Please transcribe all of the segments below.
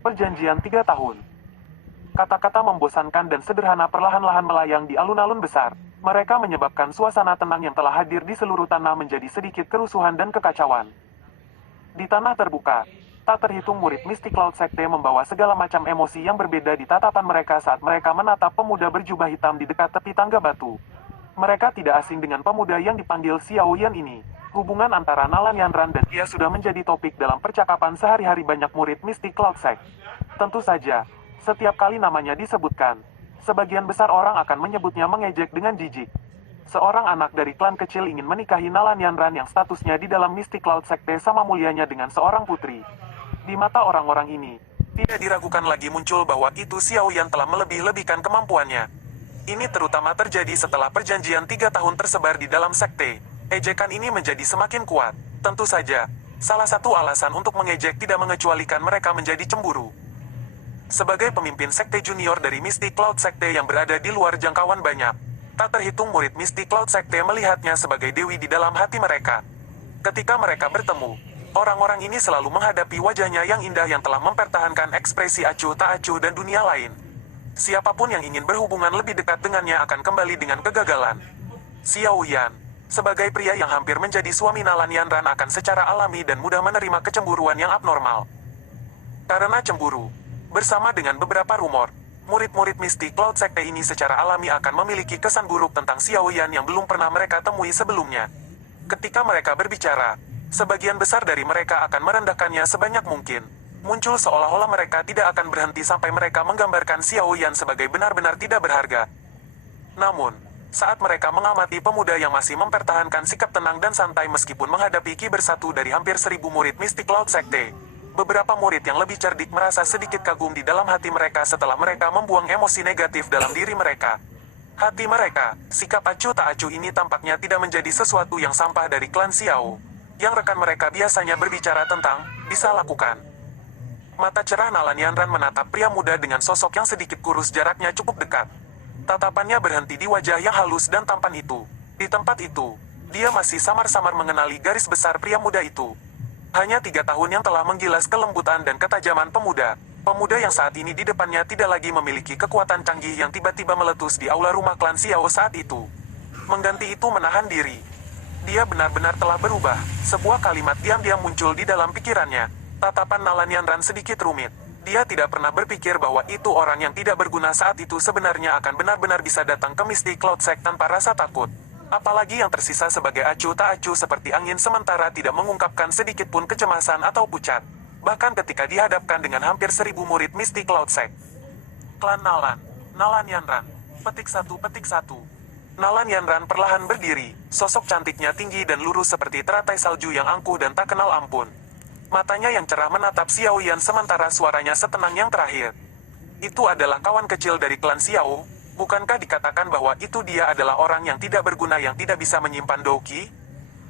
Perjanjian 3 tahun. Kata-kata membosankan dan sederhana perlahan-lahan melayang di alun-alun besar. Mereka menyebabkan suasana tenang yang telah hadir di seluruh tanah menjadi sedikit kerusuhan dan kekacauan. Di tanah terbuka, tak terhitung murid Mystic Cloud Sekte membawa segala macam emosi yang berbeda di tatapan mereka saat mereka menatap pemuda berjubah hitam di dekat tepi tangga batu. Mereka tidak asing dengan pemuda yang dipanggil Xiao Yan ini. Hubungan antara Nalan Yanran dan dia sudah menjadi topik dalam percakapan sehari-hari banyak murid Mystic Cloud Sect. Tentu saja, setiap kali namanya disebutkan, sebagian besar orang akan menyebutnya mengejek dengan jijik. Seorang anak dari klan kecil ingin menikahi Nalan Yanran yang statusnya di dalam Mystic Cloud Sekte sama mulianya dengan seorang putri. Di mata orang-orang ini, tidak diragukan lagi muncul bahwa itu Xiao Yan telah melebih-lebihkan kemampuannya. Ini terutama terjadi setelah perjanjian 3 tahun tersebar di dalam sekte. Ejekan ini menjadi semakin kuat. Tentu saja, salah satu alasan untuk mengejek tidak mengecualikan mereka menjadi cemburu. Sebagai pemimpin sekte junior dari Mystic Cloud Sekte yang berada di luar jangkauan banyak, tak terhitung murid Mystic Cloud Sekte melihatnya sebagai dewi di dalam hati mereka. Ketika mereka bertemu, orang-orang ini selalu menghadapi wajahnya yang indah yang telah mempertahankan ekspresi acuh tak acuh dan dunia lain. Siapapun yang ingin berhubungan lebih dekat dengannya akan kembali dengan kegagalan. Xiao Yan, sebagai pria yang hampir menjadi suami Nalan Yanran akan secara alami dan mudah menerima kecemburuan yang abnormal. Karena cemburu, bersama dengan beberapa rumor, murid-murid Mystic Cloud Sekte ini secara alami akan memiliki kesan buruk tentang Xiao Yan yang belum pernah mereka temui sebelumnya. Ketika mereka berbicara, sebagian besar dari mereka akan merendahkannya sebanyak mungkin. Muncul seolah-olah mereka tidak akan berhenti sampai mereka menggambarkan Xiao Yan sebagai benar-benar tidak berharga. Namun, saat mereka mengamati pemuda yang masih mempertahankan sikap tenang dan santai meskipun menghadapi ki bersatu dari hampir 1.000 murid Mystic Cloud Sekte, beberapa murid yang lebih cerdik merasa sedikit kagum di dalam hati mereka setelah mereka membuang emosi negatif dalam diri mereka. Hati mereka, sikap acuh tak acuh ini tampaknya tidak menjadi sesuatu yang sampah dari klan Xiao, yang rekan mereka biasanya berbicara tentang, bisa lakukan. Mata cerah Nalan Yanran menatap pria muda dengan sosok yang sedikit kurus jaraknya cukup dekat. Tatapannya berhenti di wajah yang halus dan tampan itu. Di tempat itu, dia masih samar-samar mengenali garis besar pria muda itu. Hanya 3 tahun yang telah menggilas kelembutan dan ketajaman pemuda. Pemuda yang saat ini di depannya tidak lagi memiliki kekuatan canggih yang tiba-tiba meletus di aula rumah klan Xiao saat itu. Mengganti itu menahan diri. Dia benar-benar telah berubah. Sebuah kalimat diam-diam muncul di dalam pikirannya. Tatapan Nalan Yanran sedikit rumit. Dia tidak pernah berpikir bahwa itu orang yang tidak berguna saat itu sebenarnya akan benar-benar bisa datang ke Mystic Cloud Sect tanpa rasa takut. Apalagi yang tersisa sebagai acuh tak acuh seperti angin sementara tidak mengungkapkan sedikit pun kecemasan atau pucat. Bahkan ketika dihadapkan dengan hampir 1.000 murid Mystic Cloud Sect. Klan Nalan. Nalan Yanran. Petik 1. Nalan Yanran perlahan berdiri. Sosok cantiknya tinggi dan lurus seperti teratai salju yang angkuh dan tak kenal ampun. Matanya yang cerah menatap Xiao Yan sementara suaranya setenang yang terakhir. Itu adalah kawan kecil dari klan Xiao, bukankah dikatakan bahwa itu dia adalah orang yang tidak berguna yang tidak bisa menyimpan douqi?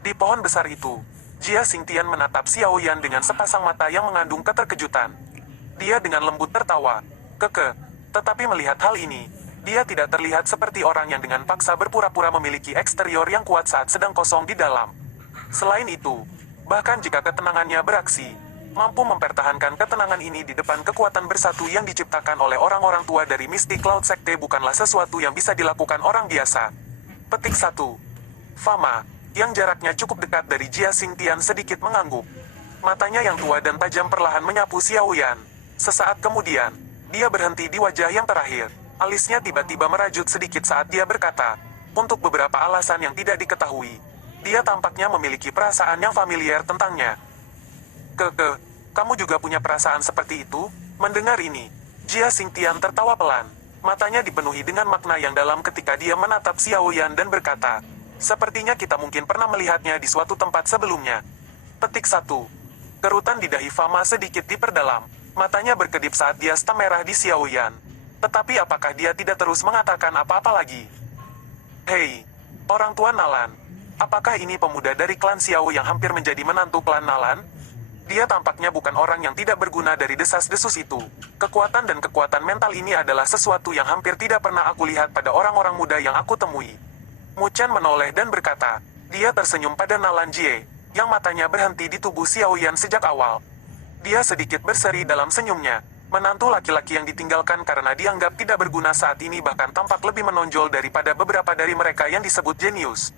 Di pohon besar itu, Jia Xingtian menatap Xiao Yan dengan sepasang mata yang mengandung keterkejutan. Dia dengan lembut tertawa, tetapi melihat hal ini, dia tidak terlihat seperti orang yang dengan paksa berpura-pura memiliki eksterior yang kuat saat sedang kosong di dalam. Selain itu, bahkan jika ketenangannya beraksi, mampu mempertahankan ketenangan ini di depan kekuatan bersatu yang diciptakan oleh orang-orang tua dari Mystic Cloud Sekte bukanlah sesuatu yang bisa dilakukan orang biasa. Petik 1. Fama, yang jaraknya cukup dekat dari Jia Xingtian sedikit mengangguk. Matanya yang tua dan tajam perlahan menyapu Xiao Yan. Sesaat kemudian, dia berhenti di wajah yang terakhir. Alisnya tiba-tiba merajut sedikit saat dia berkata, untuk beberapa alasan yang tidak diketahui, dia tampaknya memiliki perasaan yang familiar tentangnya. Kamu juga punya perasaan seperti itu? Mendengar ini, Jia Xingtian tertawa pelan. Matanya dipenuhi dengan makna yang dalam ketika dia menatap Xiao Yan dan berkata, sepertinya kita mungkin pernah melihatnya di suatu tempat sebelumnya. Petik 1. Kerutan di dahi Fama sedikit diperdalam. Matanya berkedip saat dia stam merah di Xiao Yan. Tetapi apakah dia tidak terus mengatakan apa-apa lagi? Hei, orang tua Nalan. Apakah ini pemuda dari klan Xiao yang hampir menjadi menantu klan Nalan? Dia tampaknya bukan orang yang tidak berguna dari desas-desus itu. Kekuatan dan kekuatan mental ini adalah sesuatu yang hampir tidak pernah aku lihat pada orang-orang muda yang aku temui. Mu Chen menoleh dan berkata, dia tersenyum pada Nalan Jie, yang matanya berhenti di tubuh Xiao Yan sejak awal. Dia sedikit berseri dalam senyumnya. Menantu laki-laki yang ditinggalkan karena dianggap tidak berguna saat ini bahkan tampak lebih menonjol daripada beberapa dari mereka yang disebut jenius.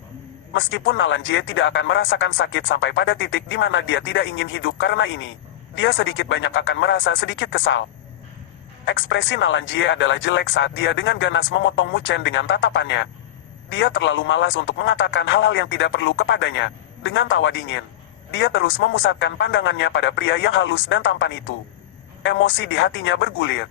Meskipun Nalanjie tidak akan merasakan sakit sampai pada titik di mana dia tidak ingin hidup karena ini, dia sedikit banyak akan merasa sedikit kesal. Ekspresi Nalanjie adalah jelek saat dia dengan ganas memotong Mu Chen dengan tatapannya. Dia terlalu malas untuk mengatakan hal-hal yang tidak perlu kepadanya. Dengan tawa dingin, dia terus memusatkan pandangannya pada pria yang halus dan tampan itu. Emosi di hatinya bergulir.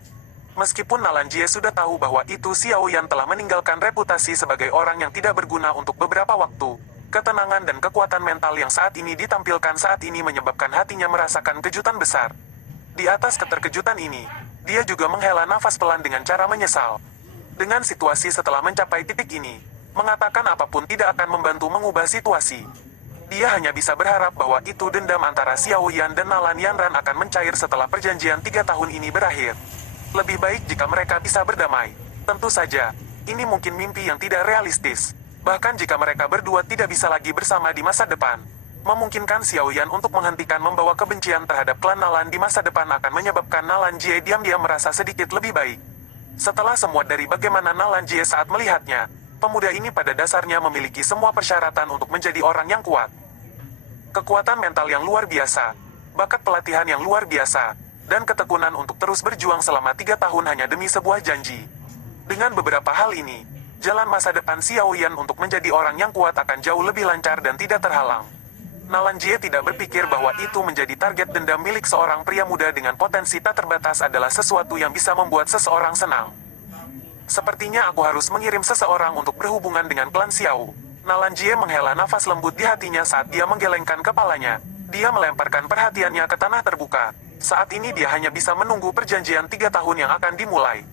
Meskipun Nalanjie sudah tahu bahwa itu Xiao Yan telah meninggalkan reputasi sebagai orang yang tidak berguna untuk beberapa waktu, ketenangan dan kekuatan mental yang saat ini ditampilkan saat ini menyebabkan hatinya merasakan kejutan besar. Di atas keterkejutan ini, dia juga menghela nafas pelan dengan cara menyesal. Dengan situasi setelah mencapai titik ini, mengatakan apapun tidak akan membantu mengubah situasi. Dia hanya bisa berharap bahwa itu dendam antara Xiao Yan dan Nalan Yanran akan mencair setelah perjanjian 3 tahun ini berakhir. Lebih baik jika mereka bisa berdamai. Tentu saja, ini mungkin mimpi yang tidak realistis. Bahkan jika mereka berdua tidak bisa lagi bersama di masa depan, memungkinkan Xiao Yan untuk menghentikan membawa kebencian terhadap klan Nalan di masa depan akan menyebabkan Nalanjie diam-diam merasa sedikit lebih baik. Setelah semua dari bagaimana Nalanjie saat melihatnya, pemuda ini pada dasarnya memiliki semua persyaratan untuk menjadi orang yang kuat. Kekuatan mental yang luar biasa, bakat pelatihan yang luar biasa, dan ketekunan untuk terus berjuang selama 3 tahun hanya demi sebuah janji. Dengan beberapa hal ini, jalan masa depan Xiao Yan untuk menjadi orang yang kuat akan jauh lebih lancar dan tidak terhalang. Nalanjie tidak berpikir bahwa itu menjadi target dendam milik seorang pria muda dengan potensi tak terbatas adalah sesuatu yang bisa membuat seseorang senang. Sepertinya aku harus mengirim seseorang untuk berhubungan dengan klan Xiao. Nalanjie menghela nafas lembut di hatinya saat dia menggelengkan kepalanya. Dia melemparkan perhatiannya ke tanah terbuka. Saat ini dia hanya bisa menunggu perjanjian 3 tahun yang akan dimulai.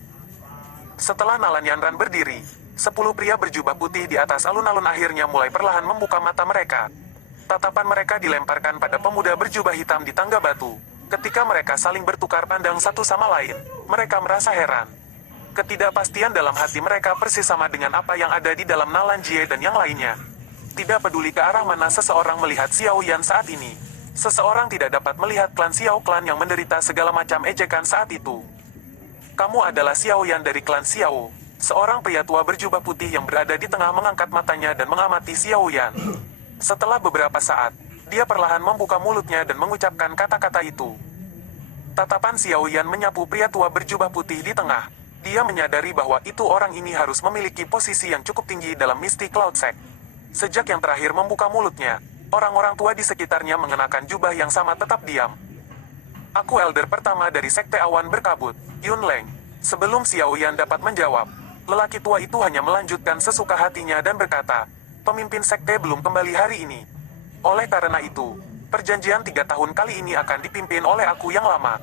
Setelah Nalan Yanran berdiri, 10 pria berjubah putih di atas alun-alun akhirnya mulai perlahan membuka mata mereka. Tatapan mereka dilemparkan pada pemuda berjubah hitam di tangga batu. Ketika mereka saling bertukar pandang satu sama lain, mereka merasa heran. Ketidakpastian dalam hati mereka persis sama dengan apa yang ada di dalam Nalanjie dan yang lainnya. Tidak peduli ke arah mana seseorang melihat Xiao Yan saat ini, seseorang tidak dapat melihat klan Xiao klan yang menderita segala macam ejekan saat itu. Kamu adalah Xiao Yan dari klan Xiao. Seorang pria tua berjubah putih yang berada di tengah mengangkat matanya dan mengamati Xiao Yan. Setelah beberapa saat, dia perlahan membuka mulutnya dan mengucapkan kata-kata itu. Tatapan Xiao Yan menyapu pria tua berjubah putih di tengah. Dia menyadari bahwa itu orang ini harus memiliki posisi yang cukup tinggi dalam Misty Cloud Sect. Sejak yang terakhir membuka mulutnya, orang-orang tua di sekitarnya mengenakan jubah yang sama tetap diam. Aku elder pertama dari Sekte Awan Berkabut, Yun Leng. Sebelum Xiao Yan dapat menjawab, lelaki tua itu hanya melanjutkan sesuka hatinya dan berkata, pemimpin sekte belum kembali hari ini. Oleh karena itu, perjanjian 3 tahun kali ini akan dipimpin oleh aku yang lama.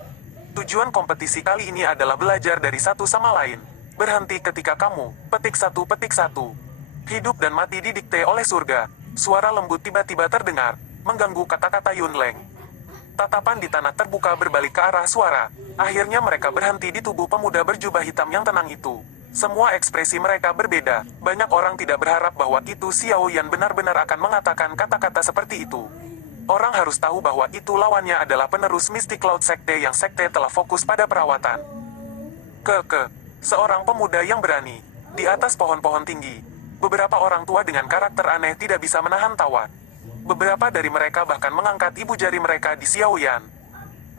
Tujuan kompetisi kali ini adalah belajar dari satu sama lain. Berhenti ketika kamu, petik satu. Hidup dan mati didikte oleh surga. Suara lembut tiba-tiba terdengar, mengganggu kata-kata Yun Leng. Tatapan di tanah terbuka berbalik ke arah suara. Akhirnya mereka berhenti di tubuh pemuda berjubah hitam yang tenang itu. Semua ekspresi mereka berbeda. Banyak orang tidak berharap bahwa itu Xiao Yan benar-benar akan mengatakan kata-kata seperti itu. Orang harus tahu bahwa itu lawannya adalah penerus Misty Cloud Sekte yang sekte telah fokus pada perawatan. Seorang pemuda yang berani. Di atas pohon-pohon tinggi, beberapa orang tua dengan karakter aneh tidak bisa menahan tawa. Beberapa dari mereka bahkan mengangkat ibu jari mereka di Xiao Yan.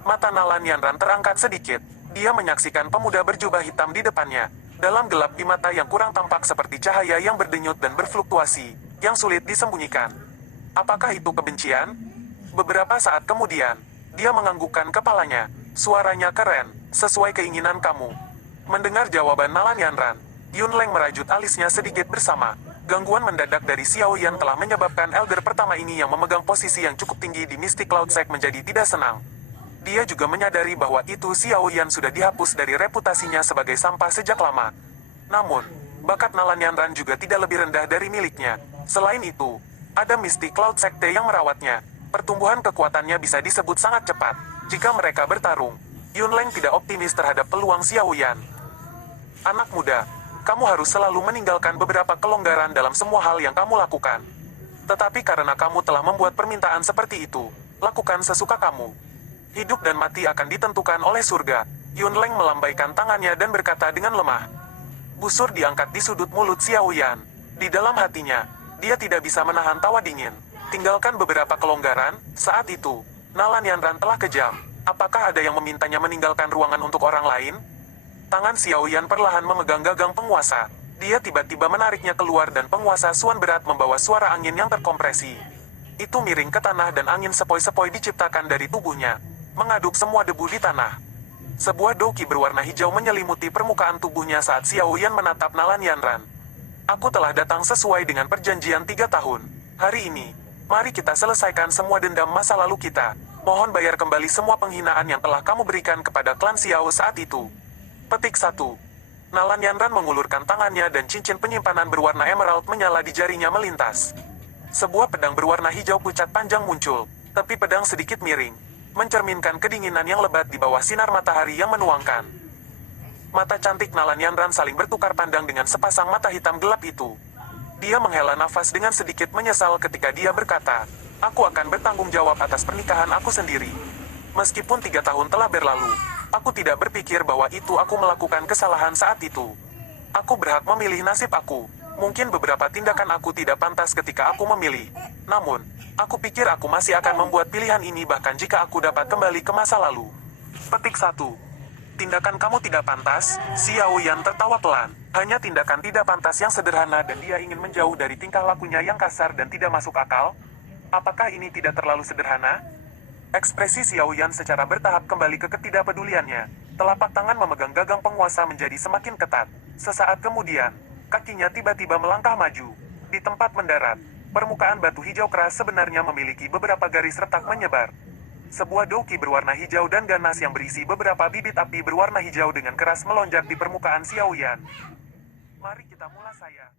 Mata Nalan Yanran terangkat sedikit. Dia menyaksikan pemuda berjubah hitam di depannya. Dalam gelap di mata yang kurang tampak seperti cahaya yang berdenyut dan berfluktuasi, yang sulit disembunyikan. Apakah itu kebencian? Beberapa saat kemudian, dia menganggukkan kepalanya. Suaranya keren, sesuai keinginan kamu. Mendengar jawaban Nalan Yanran, Yun Leng merajut alisnya sedikit bersama. Gangguan mendadak dari Xiao Yan telah menyebabkan elder pertama ini yang memegang posisi yang cukup tinggi di Misty Cloud Sect menjadi tidak senang. Dia juga menyadari bahwa itu Xiao Yan sudah dihapus dari reputasinya sebagai sampah sejak lama. Namun, bakat Nalan Yanran juga tidak lebih rendah dari miliknya. Selain itu, ada Misty Cloud Sekte yang merawatnya. Pertumbuhan kekuatannya bisa disebut sangat cepat. Jika mereka bertarung, Yun Leng tidak optimis terhadap peluang Xiao Yan. Anak muda, kamu harus selalu meninggalkan beberapa kelonggaran dalam semua hal yang kamu lakukan. Tetapi karena kamu telah membuat permintaan seperti itu, lakukan sesuka kamu. Hidup dan mati akan ditentukan oleh surga. Yunleng melambaikan tangannya dan berkata dengan lemah. Busur diangkat di sudut mulut Xiao Yan. Di dalam hatinya, dia tidak bisa menahan tawa dingin. Tinggalkan beberapa kelonggaran, saat itu, Nalan Yanran telah kejam. Apakah ada yang memintanya meninggalkan ruangan untuk orang lain? Tangan Xiao Yan perlahan memegang gagang penguasa. Dia tiba-tiba menariknya keluar dan penguasa Suan berat membawa suara angin yang terkompresi. Itu miring ke tanah dan angin sepoi-sepoi diciptakan dari tubuhnya, mengaduk semua debu di tanah. Sebuah doki berwarna hijau menyelimuti permukaan tubuhnya saat Xiao Yan menatap Nalan Yanran. Aku telah datang sesuai dengan perjanjian 3 tahun. Hari ini, mari kita selesaikan semua dendam masa lalu kita. Mohon bayar kembali semua penghinaan yang telah kamu berikan kepada klan Xiao saat itu. Petik 1. Nalan Yanran mengulurkan tangannya dan cincin penyimpanan berwarna emerald menyala di jarinya melintas. Sebuah pedang berwarna hijau pucat panjang muncul, tapi pedang sedikit miring, mencerminkan kedinginan yang lebat di bawah sinar matahari yang menuangkan. Mata cantik Nalan Yanran saling bertukar pandang dengan sepasang mata hitam gelap itu. Dia menghela nafas dengan sedikit menyesal ketika dia berkata, aku akan bertanggung jawab atas pernikahan aku sendiri. Meskipun 3 tahun telah berlalu, aku tidak berpikir bahwa itu aku melakukan kesalahan saat itu. Aku berhak memilih nasib aku. Mungkin beberapa tindakan aku tidak pantas ketika aku memilih. Namun, aku pikir aku masih akan membuat pilihan ini bahkan jika aku dapat kembali ke masa lalu. Petik 1. Tindakan kamu tidak pantas, Xiao Yan tertawa pelan. Hanya tindakan tidak pantas yang sederhana dan dia ingin menjauh dari tingkah lakunya yang kasar dan tidak masuk akal? Apakah ini tidak terlalu sederhana? Ekspresi Xiao Yan secara bertahap kembali ke ketidakpeduliannya. Telapak tangan memegang gagang penguasa menjadi semakin ketat. Sesaat kemudian, kakinya tiba-tiba melangkah maju. Di tempat mendarat, permukaan batu hijau keras sebenarnya memiliki beberapa garis retak menyebar. Sebuah doki berwarna hijau dan ganas yang berisi beberapa bibit api berwarna hijau dengan keras melonjak di permukaan Xiao Yan. Mari kita mulai saya.